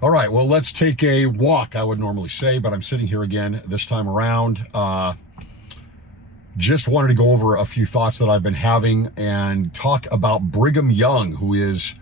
All right, well, let's take a walk, I would normally say, but I'm sitting here again this time around. Just wanted to go over a few thoughts that I've been having and talk about Brigham Young, who is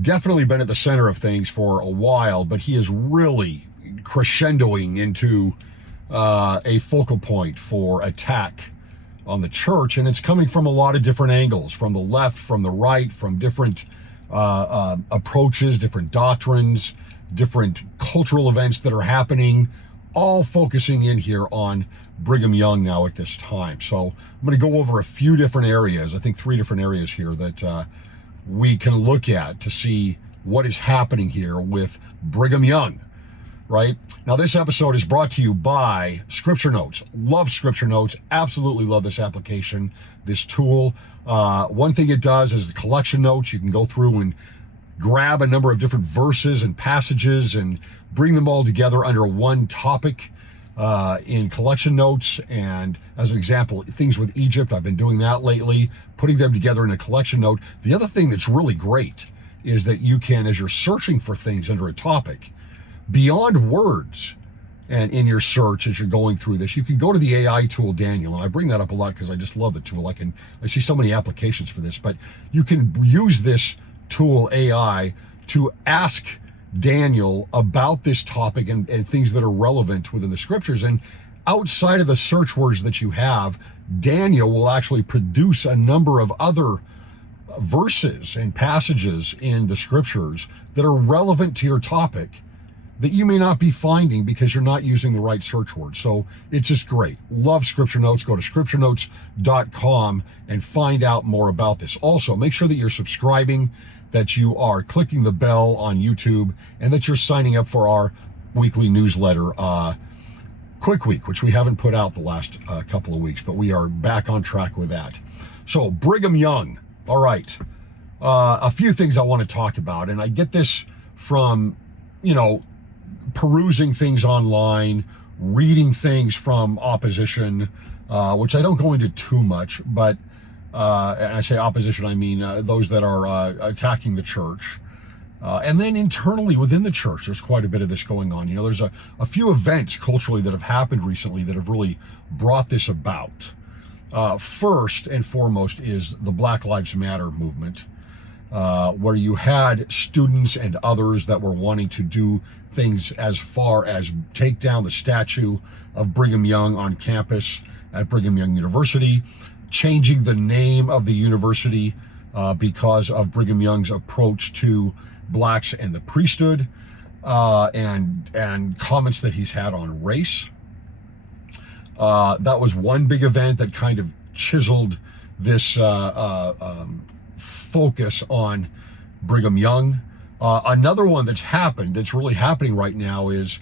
definitely been at the center of things for a while, but he is really crescendoing into a focal point for attack on the church, and it's coming from a lot of different angles, from the left, from the right, from different approaches, different doctrines, different cultural events that are happening, all focusing in here on Brigham Young now at this time. So I'm going to go over a few different areas, I think 3 different areas here that we can look at to see what is happening here with Brigham Young. Right? Now, this episode is brought to you by Scripture Notes. Love Scripture Notes. Absolutely love this application, this tool. One thing it does is the collection notes. You can go through and grab a number of different verses and passages and bring them all together under one topic in collection notes. And as an example, things with Egypt, I've been doing that lately, putting them together in a collection note. The other thing that's really great is that you can, as you're searching for things under a topic, beyond words, and in your search as you're going through this, you can go to the AI tool Daniel, and I bring that up a lot because I just love the tool. I see so many applications for this, but you can use this tool AI to ask Daniel about this topic and things that are relevant within the scriptures. And outside of the search words that you have, Daniel will actually produce a number of other verses and passages in the scriptures that are relevant to your topic that you may not be finding because you're not using the right search word. So it's just great. Love Scripture Notes. Go to scripturenotes.com and find out more about this. Also, make sure that you're subscribing, that you are clicking the bell on YouTube, and that you're signing up for our weekly newsletter, Cwic Week, which we haven't put out the last couple of weeks, but we are back on track with that. So Brigham Young. All right. A few things I want to talk about, and I get this from, perusing things online, reading things from opposition, which I don't go into too much, but and I say opposition, I mean those that are attacking the church. And then internally within the church, there's quite a bit of this going on. There's a few events culturally that have happened recently that have really brought this about. First and foremost is the Black Lives Matter movement, where you had students and others that were wanting to do things as far as take down the statue of Brigham Young on campus at Brigham Young University, changing the name of the university because of Brigham Young's approach to blacks and the priesthood, and comments that he's had on race. That was one big event that kind of chiseled this focus on Brigham Young. Another one that's really happening right now is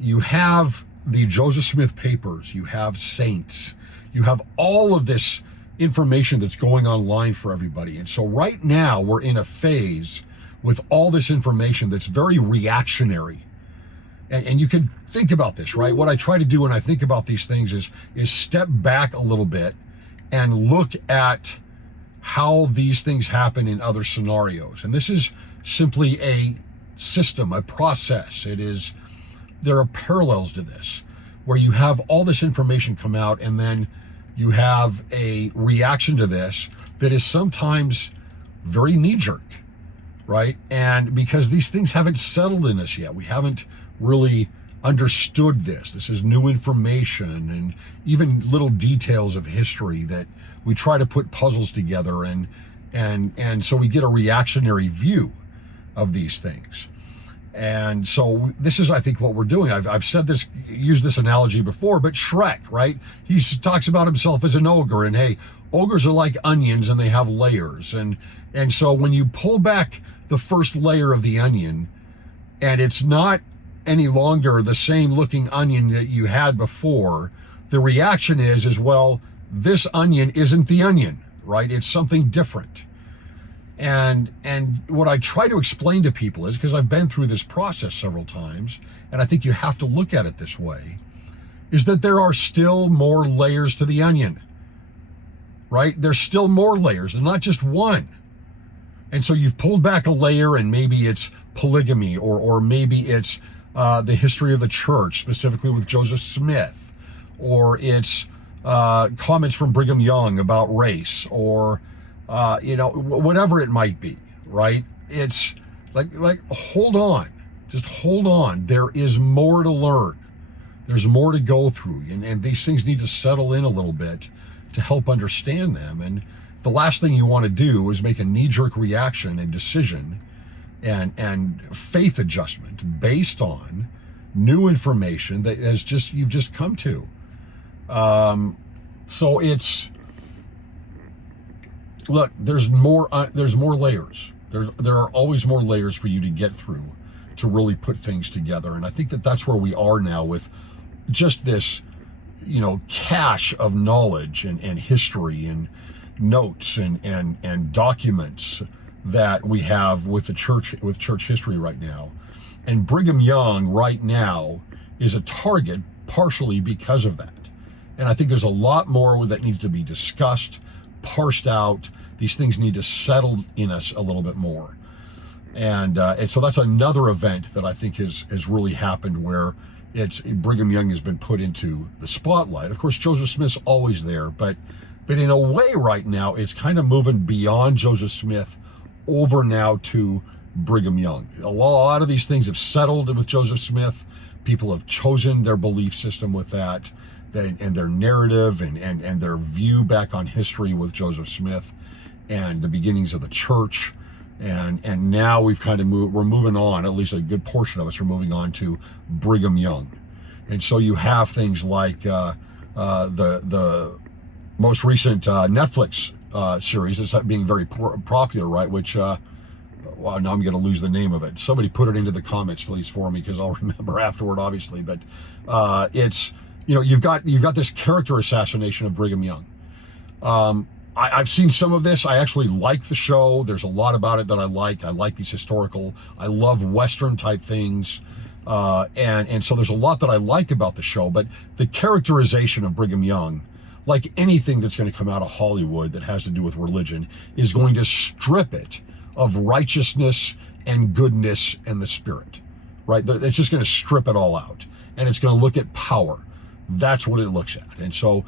you have the Joseph Smith papers, you have saints, you have all of this information that's going online for everybody. And so right now we're in a phase with all this information that's very reactionary. And you can think about this, right? What I try to do when I think about these things is step back a little bit and look at how these things happen in other scenarios. And this is simply a system, a process. There are parallels to this, where you have all this information come out and then you have a reaction to this that is sometimes very knee-jerk, right? And because these things haven't settled in us yet, we haven't really understood this. This is new information and even little details of history that we try to put puzzles together, and so we get a reactionary view of these things. And so this is, I think, what we're doing. I've said this, used this analogy before, but Shrek, right? He talks about himself as an ogre, and hey, ogres are like onions and they have layers. And so when you pull back the first layer of the onion, and it's not any longer the same looking onion that you had before, the reaction is, well, this onion isn't the onion, right? It's something different. And what I try to explain to people is, because I've been through this process several times, and I think you have to look at it this way, is that there are still more layers to the onion, right? There's still more layers, and not just one. And so you've pulled back a layer, and maybe it's polygamy, or maybe it's the history of the church, specifically with Joseph Smith, or it's comments from Brigham Young about race, or whatever it might be, right? It's like hold on, just hold on. There is more to learn. There's more to go through, and these things need to settle in a little bit to help understand them. And the last thing you want to do is make a knee-jerk reaction and decision and faith adjustment based on new information that you've just come to. So look, there's more layers. There are always more layers for you to get through to really put things together. And I think that's where we are now with just this, cache of knowledge and history and notes and documents that we have with the church, with church history right now. And Brigham Young right now is a target partially because of that. And I think there's a lot more that needs to be discussed, parsed out. These things need to settle in us a little bit more. And so that's another event that I think has really happened, where Brigham Young has been put into the spotlight. Of course, Joseph Smith's always there, but in a way right now, it's kind of moving beyond Joseph Smith over now to Brigham Young. A lot of these things have settled with Joseph Smith. People have chosen their belief system with that, and their narrative and their view back on history with Joseph Smith and the beginnings of the church. And now we're moving on, at least a good portion of us are moving on to Brigham Young. And so you have things like the most recent Netflix series that's being very popular, right? Which, well, now I'm going to lose the name of it. Somebody put it into the comments, please, for me, because I'll remember afterward, obviously. But it's, you've got this character assassination of Brigham Young. I've seen some of this. I actually like the show. There's a lot about it that I like. I like these historical. I love Western type things. And so there's a lot that I like about the show. But the characterization of Brigham Young, like anything that's going to come out of Hollywood that has to do with religion, is going to strip it of righteousness and goodness and the spirit, right? It's just going to strip it all out. And it's going to look at power. That's what it looks at. And so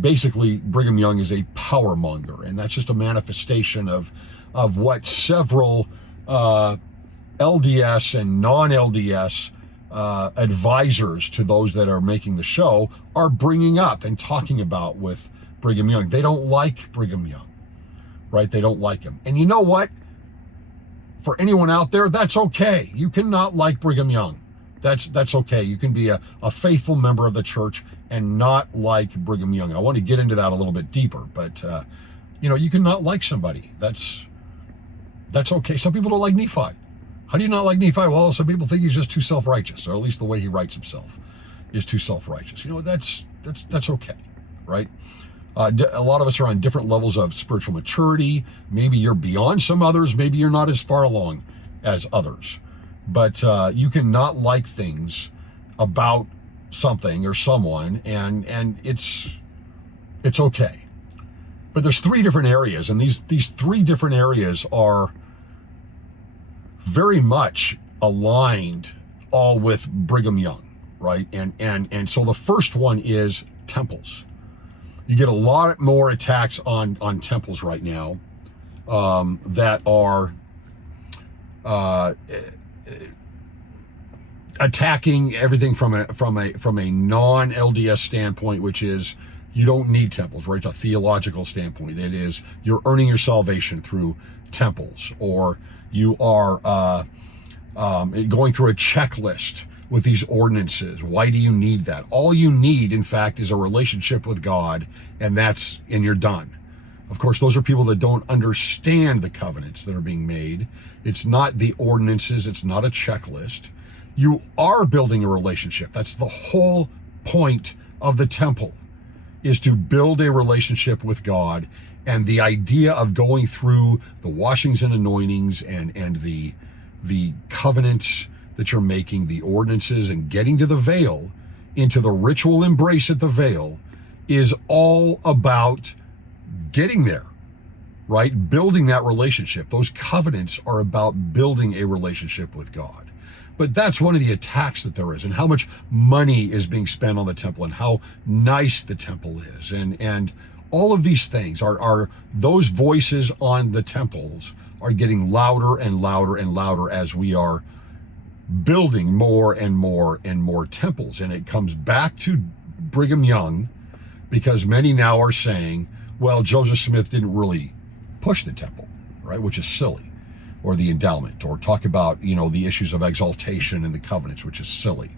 basically, Brigham Young is a power monger, and that's just a manifestation of what several LDS and non-LDS advisors to those that are making the show are bringing up and talking about with Brigham Young. They don't like Brigham Young, right? They don't like him. And you know what? For anyone out there, that's okay. You cannot like Brigham Young. That's okay. You can be a faithful member of the church and not like Brigham Young. I want to get into that a little bit deeper, but you can not like somebody. That's okay. Some people don't like Nephi. How do you not like Nephi? Well, some people think he's just too self-righteous, or at least the way he writes himself is too self-righteous. That's okay, right? A lot of us are on different levels of spiritual maturity. Maybe you're beyond some others. Maybe you're not as far along as others. But you can not like things about something or someone, and it's okay. But there's three different areas, and these three different areas are very much aligned all with Brigham Young, right? And so the first one is temples. You get a lot more attacks on temples right now that are attacking everything from a non-LDS standpoint, which is you don't need temples, right? A theological standpoint. It is you're earning your salvation through temples, or you are going through a checklist with these ordinances. Why do you need that? All you need, in fact, is a relationship with God, and you're done. Of course, those are people that don't understand the covenants that are being made. It's not the ordinances. It's not a checklist. You are building a relationship. That's the whole point of the temple, is to build a relationship with God. And the idea of going through the washings and anointings and the covenants that you're making, the ordinances, and getting to the veil, into the ritual embrace at the veil, is all about getting there. right? Building that relationship. Those covenants are about building a relationship with God. But that's one of the attacks that there is, and how much money is being spent on the temple, and how nice the temple is. And all of these things are those voices on the temples are getting louder and louder and louder as we are building more and more and more temples. And it comes back to Brigham Young, because many now are saying, well, Joseph Smith didn't really push the temple, right? Which is silly. Or the endowment, or talk about, the issues of exaltation and the covenants, which is silly.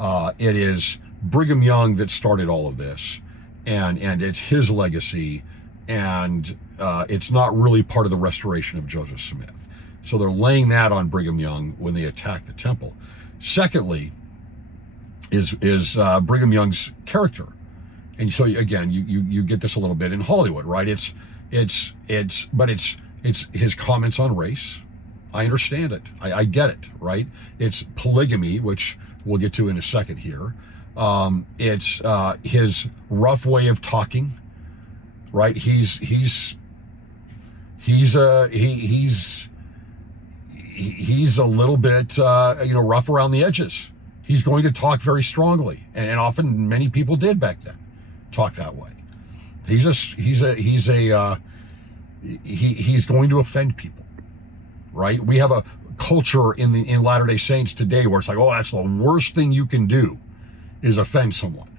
It is Brigham Young that started all of this, and it's his legacy, and it's not really part of the restoration of Joseph Smith. So they're laying that on Brigham Young when they attack the temple. Secondly, is Brigham Young's character. And so again, you get this a little bit in Hollywood, right? It's his comments on race. I understand it. I get it, right? It's polygamy, which we'll get to in a second here. It's his rough way of talking, right? He's a little bit rough around the edges. He's going to talk very strongly, and often many people did back then talk that way. He's going to offend people, right? We have a culture in Latter-day Saints today where it's like, oh, that's the worst thing you can do is offend someone.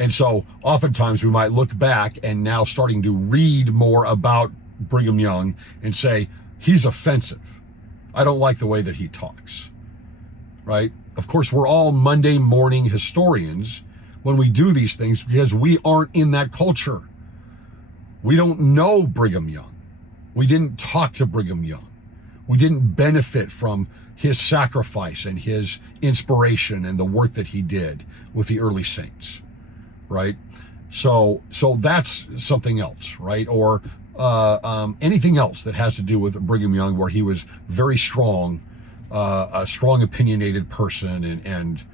And so oftentimes we might look back and now starting to read more about Brigham Young and say, he's offensive. I don't like the way that he talks, right? Of course, we're all Monday morning historians when we do these things because we aren't in that culture. We don't know Brigham Young. We didn't talk to Brigham Young. We didn't benefit from his sacrifice and his inspiration and the work that he did with the early saints, right? So that's something else, right? Or anything else that has to do with Brigham Young, where he was very strong, a strong opinionated person, and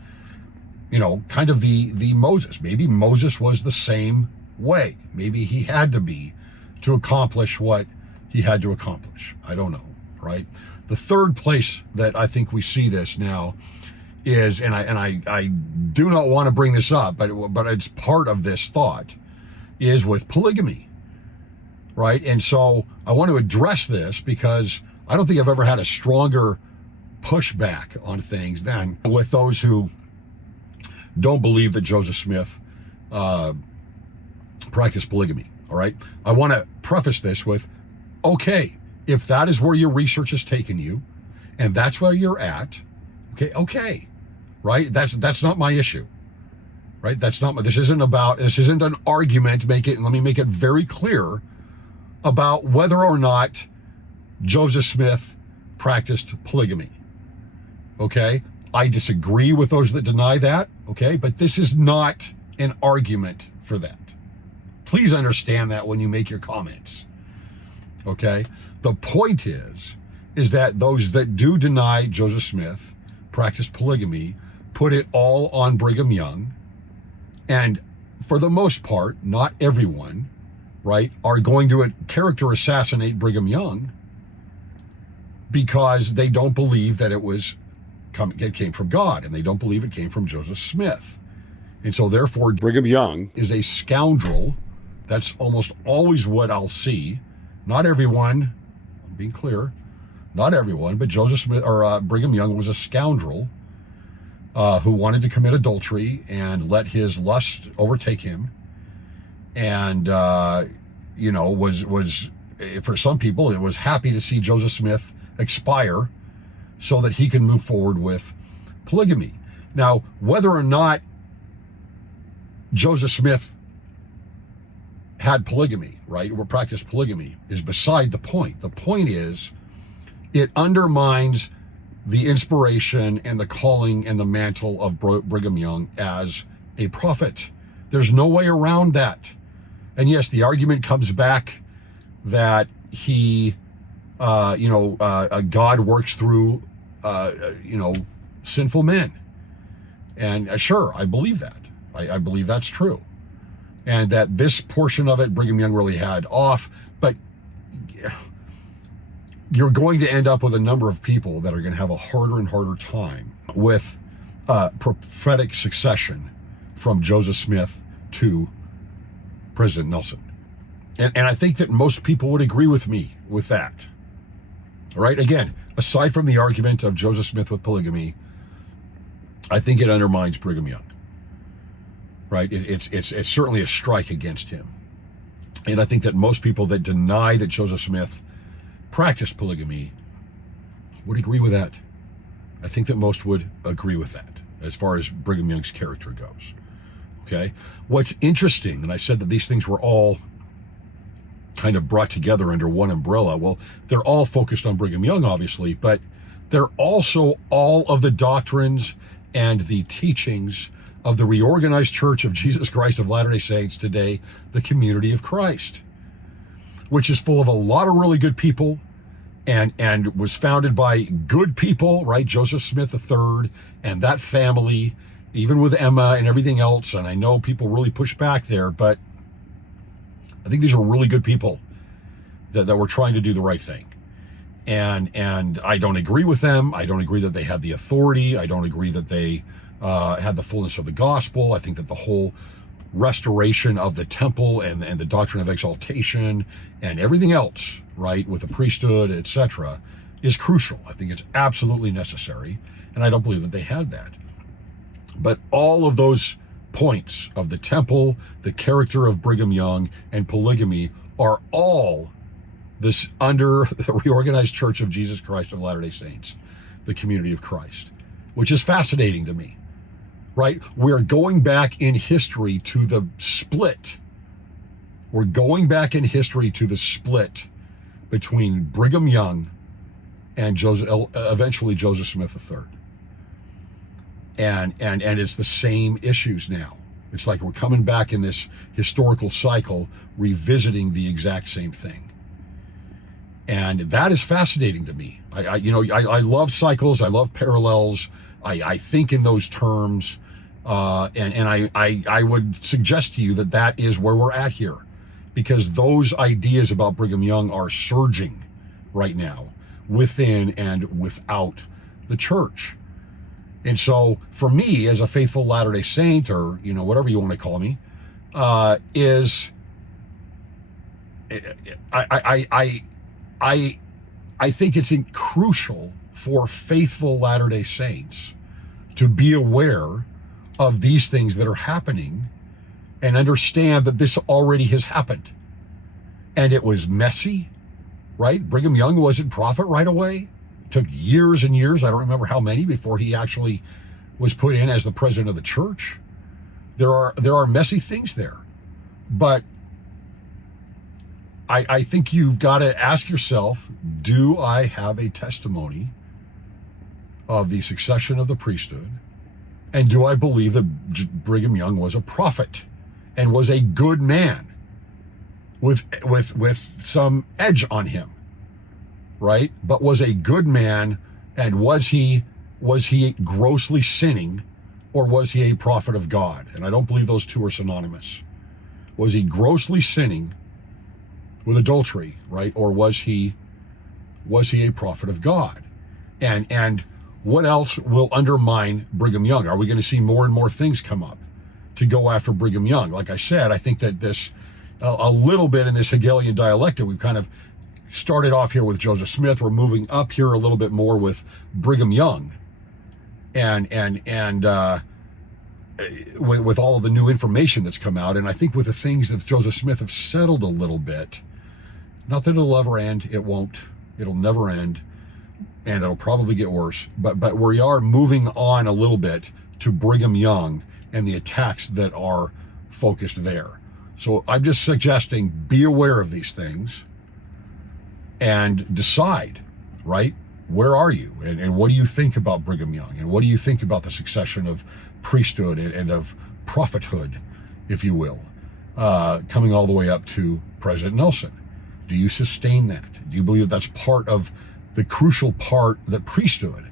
kind of the Moses. Maybe Moses was the same way. Maybe he had to be to accomplish what he had to accomplish. I don't know, right? The third place that I think we see this now is, and I do not want to bring this up, but it's part of this thought, is with polygamy, right? And so I want to address this because I don't think I've ever had a stronger pushback on things than with those who don't believe that Joseph Smith practiced polygamy. All right. I want to preface this with, okay, if that is where your research has taken you and that's where you're at, okay, right? That's not my issue, right? This isn't an argument. Let me make it very clear about whether or not Joseph Smith practiced polygamy. Okay. I disagree with those that deny that. Okay. But this is not an argument for that. Please understand that when you make your comments. Okay. The point is that those that do deny Joseph Smith practiced polygamy put it all on Brigham Young. And for the most part, not everyone, right, are going to character assassinate Brigham Young because they don't believe that it came from God, and they don't believe it came from Joseph Smith. And so therefore, Brigham Young is a scoundrel. That's almost always what I'll see. Not everyone, I'm being clear, not everyone, but Joseph Smith or Brigham Young was a scoundrel who wanted to commit adultery and let his lust overtake him. And, was for some people, it was happy to see Joseph Smith expire so that he can move forward with polygamy. Now, whether or not Joseph Smith had polygamy, right, or practiced polygamy is beside the point. The point is, it undermines the inspiration and the calling and the mantle of Brigham Young as a prophet. There's no way around that. And yes, the argument comes back that he, God works through, sinful men. And sure, I believe that. I believe that's true. And that this portion of it, Brigham Young really had off. But you're going to end up with a number of people that are going to have a harder and harder time with prophetic succession from Joseph Smith to President Nelson. And I think that most people would agree with me with that. All right. Again, aside from the argument of Joseph Smith with polygamy, I think it undermines Brigham Young. Right. It's certainly a strike against him. And I think that most people that deny that Joseph Smith practiced polygamy would agree with that. I think that most would agree with that as far as Brigham Young's character goes. Okay. What's interesting, and I said that these things were all kind of brought together under one umbrella. Well, they're all focused on Brigham Young, obviously, but they're also all of the doctrines and the teachings of the reorganized Church of Jesus Christ of Latter-day Saints today, the Community of Christ, which is full of a lot of really good people and was founded by good people, right? Joseph Smith III and that family, even with Emma and everything else. And I know people really push back there, but I think these are really good people that were trying to do the right thing. And I don't agree with them. I don't agree that they had the authority. I don't agree that they had the fullness of the gospel. I think that the whole restoration of the temple and the doctrine of exaltation and everything else, right, with the priesthood, etc., is crucial. I think it's absolutely necessary, and I don't believe that they had that. But all of those points of the temple, the character of Brigham Young, and polygamy are all this under the reorganized Church of Jesus Christ of Latter-day Saints, the Community of Christ, which is fascinating to me. Right? We're going back in history to the split. We're going back in history to the split between Brigham Young and eventually Joseph Smith III. And it's the same issues now. It's like we're coming back in this historical cycle, revisiting the exact same thing. And that is fascinating to me. I love cycles. I love parallels. I think in those terms, and I would suggest to you that is where we're at here, because those ideas about Brigham Young are surging right now within and without the church. And so for me, as a faithful Latter-day Saint, or whatever you want to call me, I think it's crucial for faithful Latter-day Saints to be aware of these things that are happening and understand that this already has happened. And it was messy, right? Brigham Young wasn't prophet right away. It took years and years, I don't remember how many, before he actually was put in as the president of the church. There are messy things there. But I think you've got to ask yourself, do I have a testimony of the succession of the priesthood? And do I believe that Brigham Young was a prophet and was a good man with some edge on him, right? But was a good man, and was he grossly sinning, or was he a prophet of God? And I don't believe those two are synonymous. Was he grossly sinning with adultery, right? Or was he a prophet of God? And what else will undermine Brigham Young? Are we going to see more and more things come up to go after Brigham Young? Like I said, I think that this, a little bit in this Hegelian dialectic, we've kind of started off here with Joseph Smith. We're moving up here a little bit more with Brigham Young. And with all of the new information that's come out. And I think with the things that Joseph Smith have settled a little bit, not that it'll ever end, it won't, it'll never end. And it'll probably get worse, but we are moving on a little bit to Brigham Young and the attacks that are focused there. So I'm just suggesting, be aware of these things and decide, right? Where are you? And what do you think about Brigham Young? And what do you think about the succession of priesthood and of prophethood, if you will, coming all the way up to President Nelson? Do you sustain that? Do you believe that's part of the crucial part, that priesthood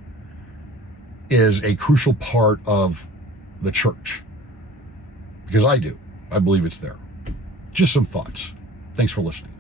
is a crucial part of the church? Because I do. I believe it's there. Just some thoughts. Thanks for listening.